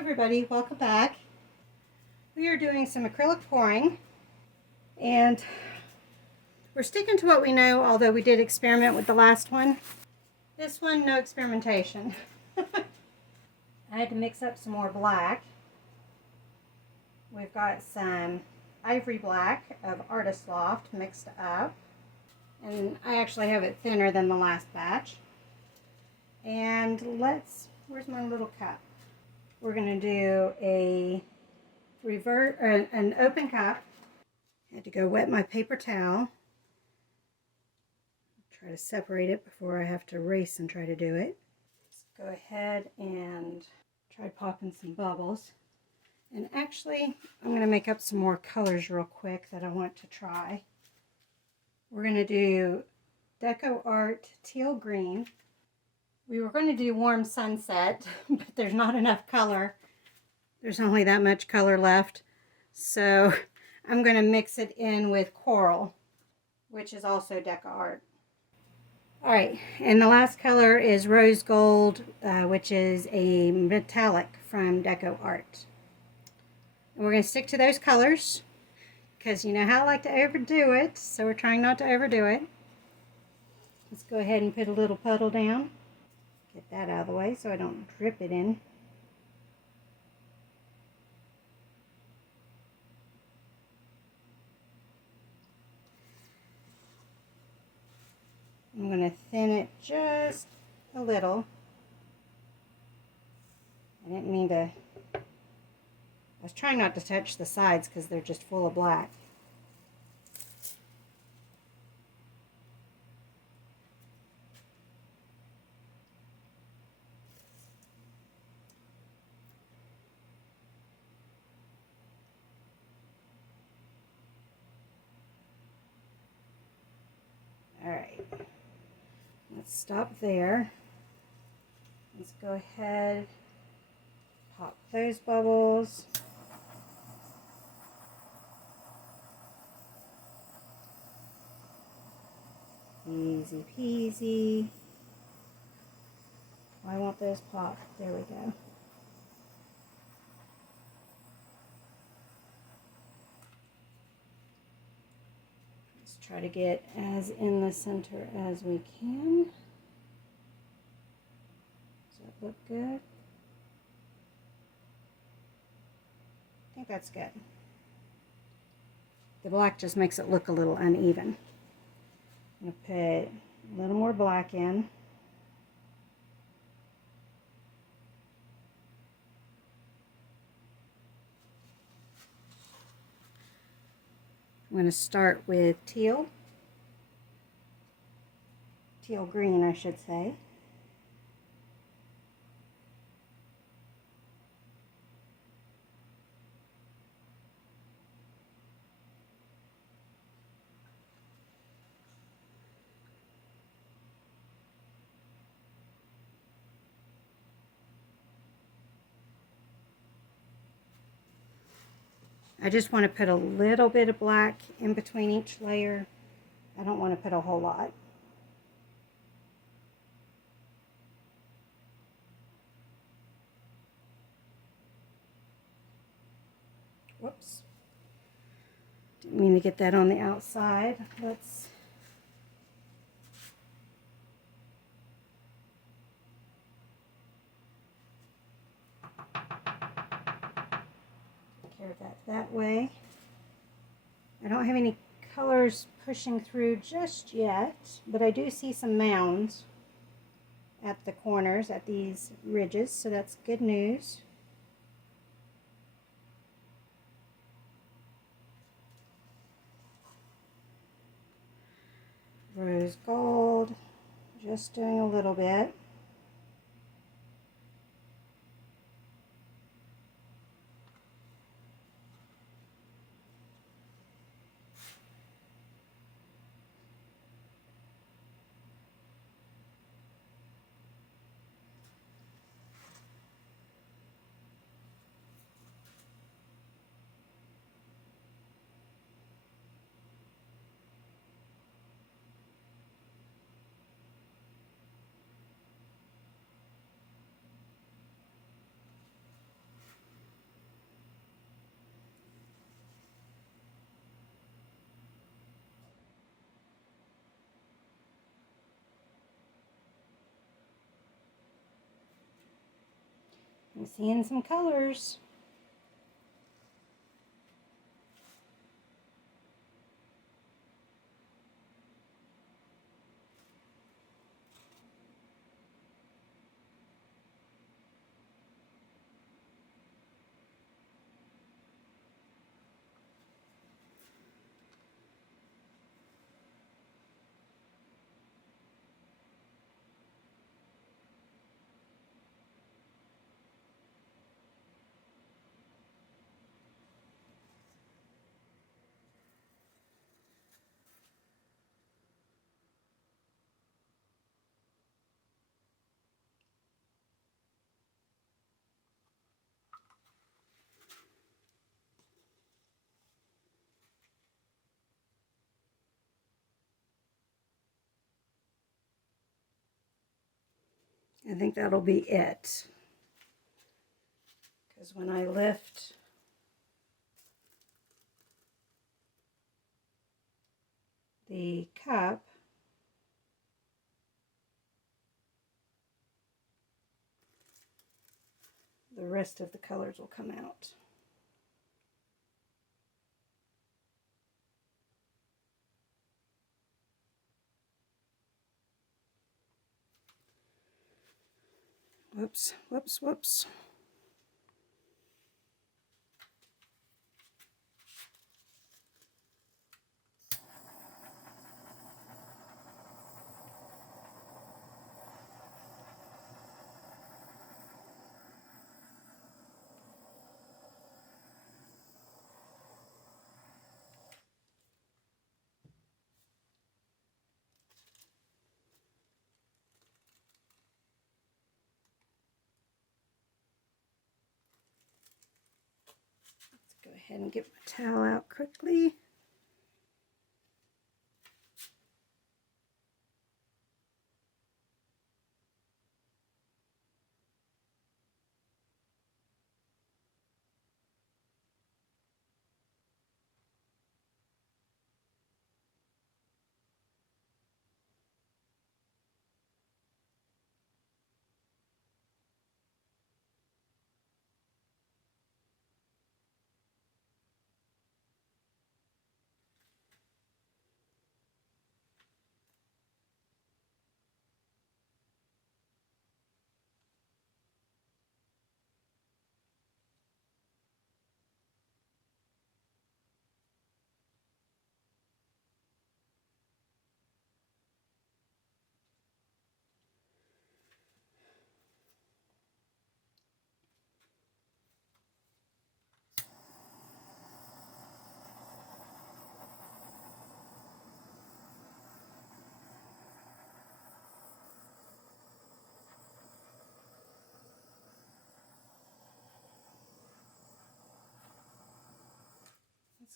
Everybody, welcome back. We are doing some acrylic pouring and we're sticking to what we know, although we did experiment with the last one. This one, no experimentation. I had to mix up some more black. We've got some ivory black of Artist Loft mixed up, and I actually have it thinner than the last batch. And where's my little cup? We're going to do an open cup. I had to go wet my paper towel. Try to separate it before I have to race and try to do it. Let's go ahead and try popping some bubbles. And actually, I'm going to make up some more colors real quick that I want to try. We're going to do Deco Art Teal Green. We were going to do Warm Sunset, but there's not enough color. There's only that much color left. So I'm going to mix it in with Coral, which is also Deco Art. Alright, and the last color is Rose Gold, which is a metallic from Deco Art. And we're going to stick to those colors, because you know how I like to overdo it, so we're trying not to overdo it. Let's go ahead and put a little puddle down. Get that out of the way so I don't drip it in. I'm going to thin it just a little. I didn't mean to. I was trying not to touch the sides because they're just full of black. Alright, let's stop there. Let's go ahead, pop those bubbles. Easy peasy. I want those popped. There we go. Let's try to get as in the center as we can. Does that look good? I think that's good. The black just makes it look a little uneven. I'm going to put a little more black in. I'm going to start with teal green, I should say. I just want to put a little bit of black in between each layer. I don't want to put a whole lot. Whoops. Didn't mean to get that on the outside. Let's that way. I don't have any colors pushing through just yet, but I do see some mounds at the corners, at these ridges, so that's good news. Rose gold, just doing a little bit. I'm seeing some colors. I think that'll be it. Because when I lift the cup, the rest of the colors will come out. Whoops, whoops, whoops. Go ahead and get my towel out quickly.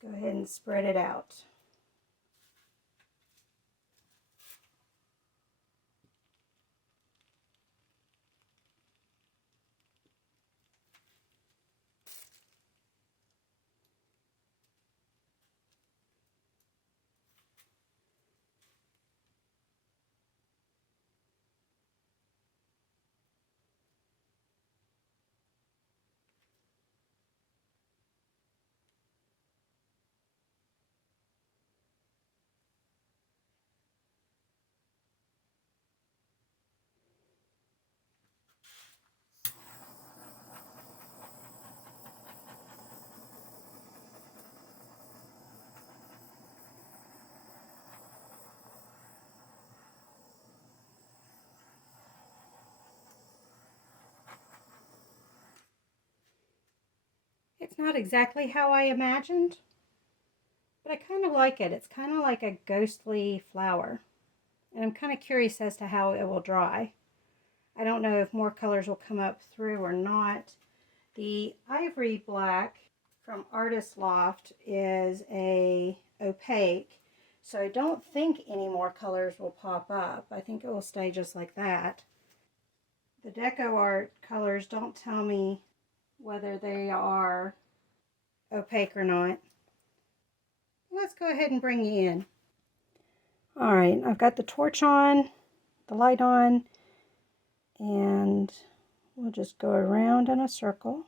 Let's go ahead and spread it out. It's not exactly how I imagined, but I kind of like it. It's kind of like a ghostly flower. And I'm kind of curious as to how it will dry. I don't know if more colors will come up through or not. The ivory black from Artist Loft is a opaque, so I don't think any more colors will pop up. I think it will stay just like that. The Deco Art colors don't tell me whether they are opaque or not. Let's go ahead and bring you in. All right, I've got the torch on, the light on, and We'll just go around in a circle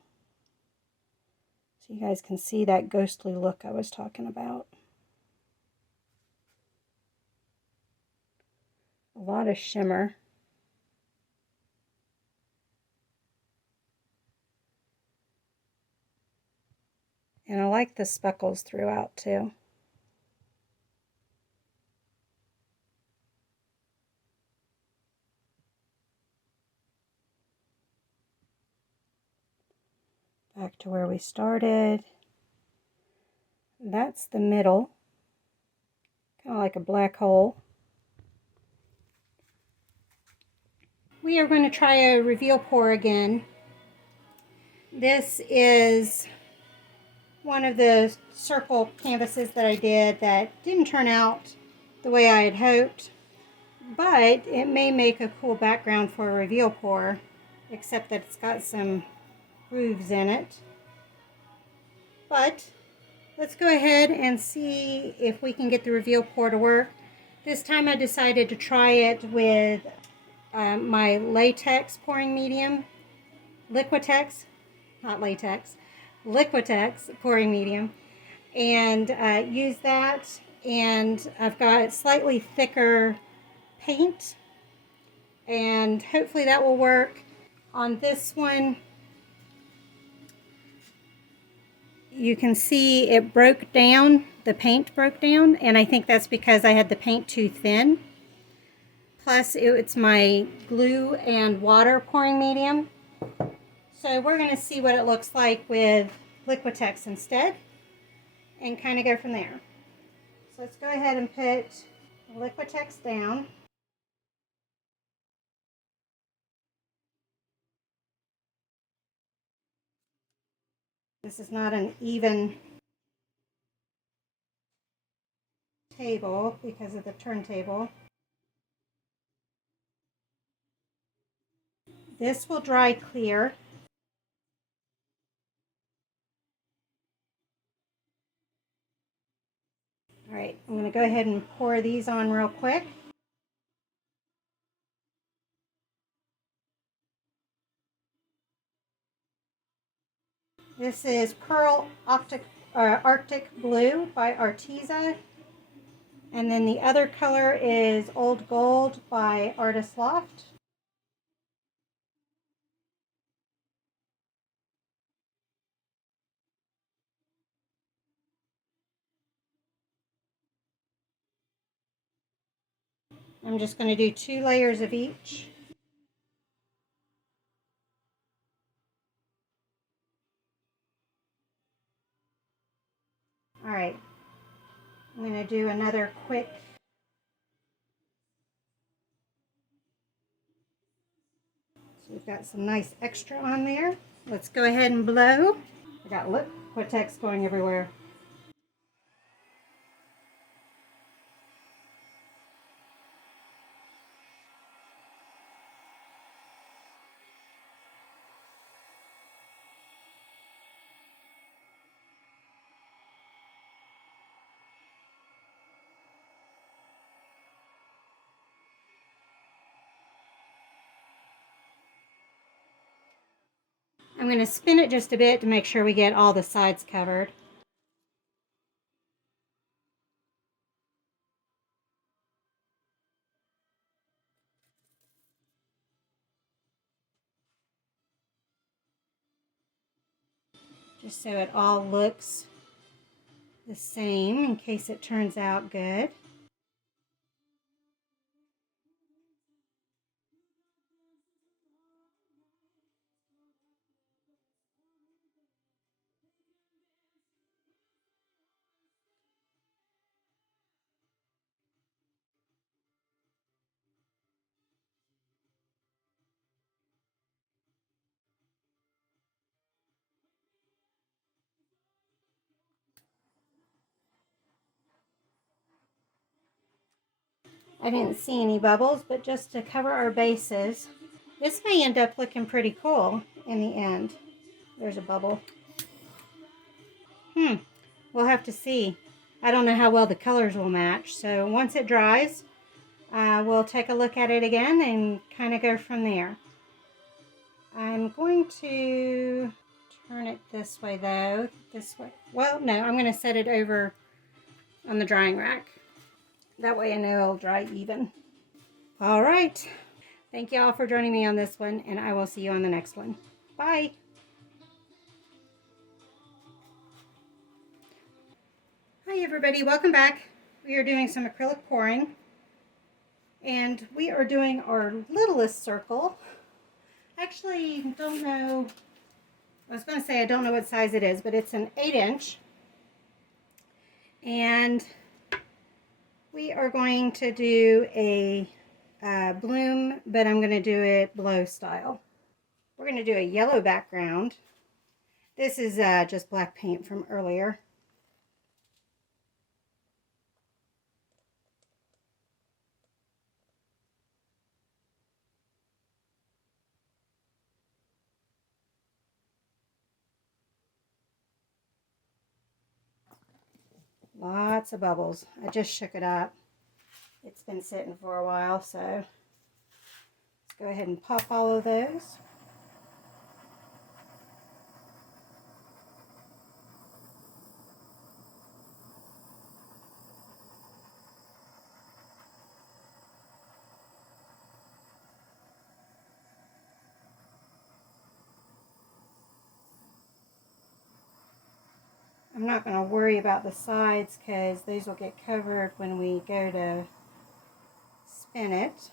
so you guys can see that ghostly look I was talking about. A lot of shimmer. And I like the speckles throughout too. Back to where we started. That's the middle. Kind of like a black hole. We are going to try a reveal pour again. This is one of the circle canvases that I did that didn't turn out the way I had hoped, but it may make a cool background for a reveal pour, except that it's got some grooves in it. But let's go ahead and see if we can get the reveal pour to work. This time I decided to try it with my latex pouring medium, Liquitex, not latex, Liquitex pouring medium, and use that. And I've got slightly thicker paint, and hopefully that will work. On this one, you can see it broke down, the paint broke down, and I think that's because I had the paint too thin. Plus it's my glue and water pouring medium. So we're going to see what it looks like with Liquitex instead and kind of go from there. So let's go ahead and put Liquitex down. This is not an even table because of the turntable. This will dry clear. All right, I'm going to go ahead and pour these on real quick. This is Pearl Arctic Blue by Arteza. And then the other color is Old Gold by Artist Loft. I'm just going to do 2 layers of each. All right, I'm going to do another quick. So we've got some nice extra on there. Let's go ahead and blow. I got Liquitex going everywhere. I'm going to spin it just a bit to make sure we get all the sides covered. Just so it all looks the same in case it turns out good. I didn't see any bubbles, but just to cover our bases, this may end up looking pretty cool in the end. There's a bubble. We'll have to see. I don't know how well the colors will match. So once it dries, we'll take a look at it again and kind of go from there. I'm going to turn it this way though. This way. Well, no, I'm going to set it over on the drying rack. That way I know it'll dry even. All right. Thank you all for joining me on this one, and I will see you on the next one. Bye. Hi everybody, welcome back. We are doing some acrylic pouring, and we are doing our littlest circle. Actually, don't know, I was going to say I don't know what size it is, but it's an 8-inch. And we are going to do a bloom, but I'm going to do it blow style. We're going to do a yellow background. This is just black paint from earlier. Lots of bubbles. I just shook it up. It's been sitting for a while, so let's go ahead and pop all of those. I'm not going to worry about the sides because those will get covered when we go to spin it.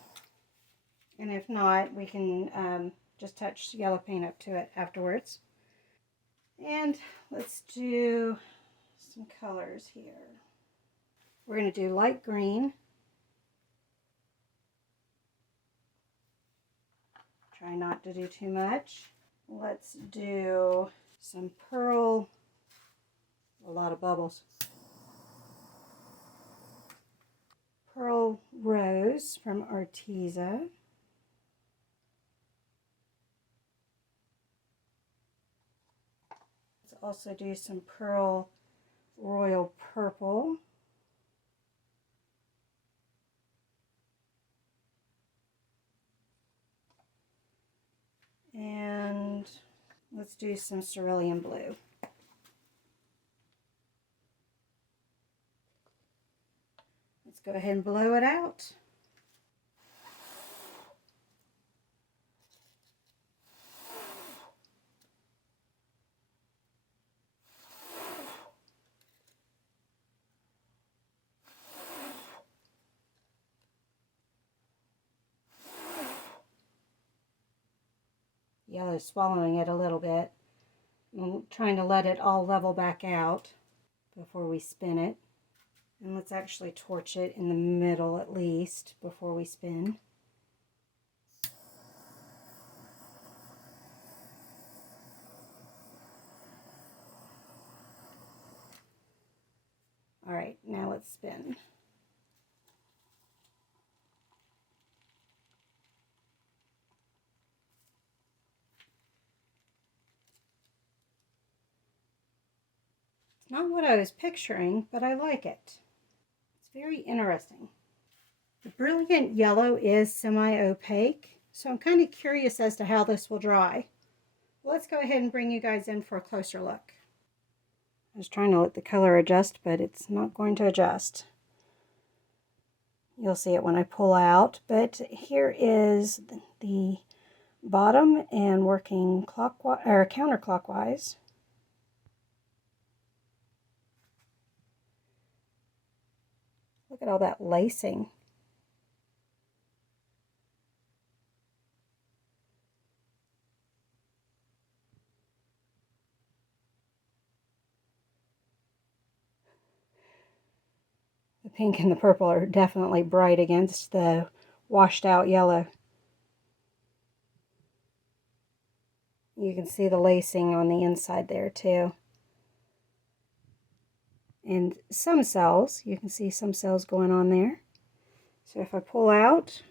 And if not, we can just touch yellow paint up to it afterwards. And let's do some colors here. We're going to do light green. Try not to do too much. Let's do some pearl. A lot of bubbles. Pearl Rose from Arteza. Let's also do some Pearl Royal Purple. And let's do some cerulean blue. Let's go ahead and blow it out. Yellow's swallowing it a little bit. I'm trying to let it all level back out before we spin it. And let's actually torch it in the middle at least before we spin. All right, now let's spin. It's not what I was picturing, but I like it. It's very interesting. The brilliant yellow is semi-opaque, so I'm kind of curious as to how this will dry. Let's go ahead and bring you guys in for a closer look. I was trying to let the color adjust, but it's not going to adjust. You'll see it when I pull out, but here is the bottom and working clockwise or counterclockwise. Look at all that lacing. The pink and the purple are definitely bright against the washed out yellow. You can see the lacing on the inside there too. And some cells, you can see some cells going on there. So if I pull out,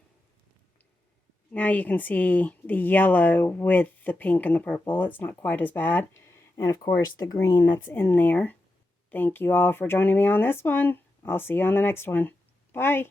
now you can see the yellow with the pink and the purple. It's not quite as bad. And of course the green that's in there. Thank you all for joining me on this one. I'll see you on the next one. Bye.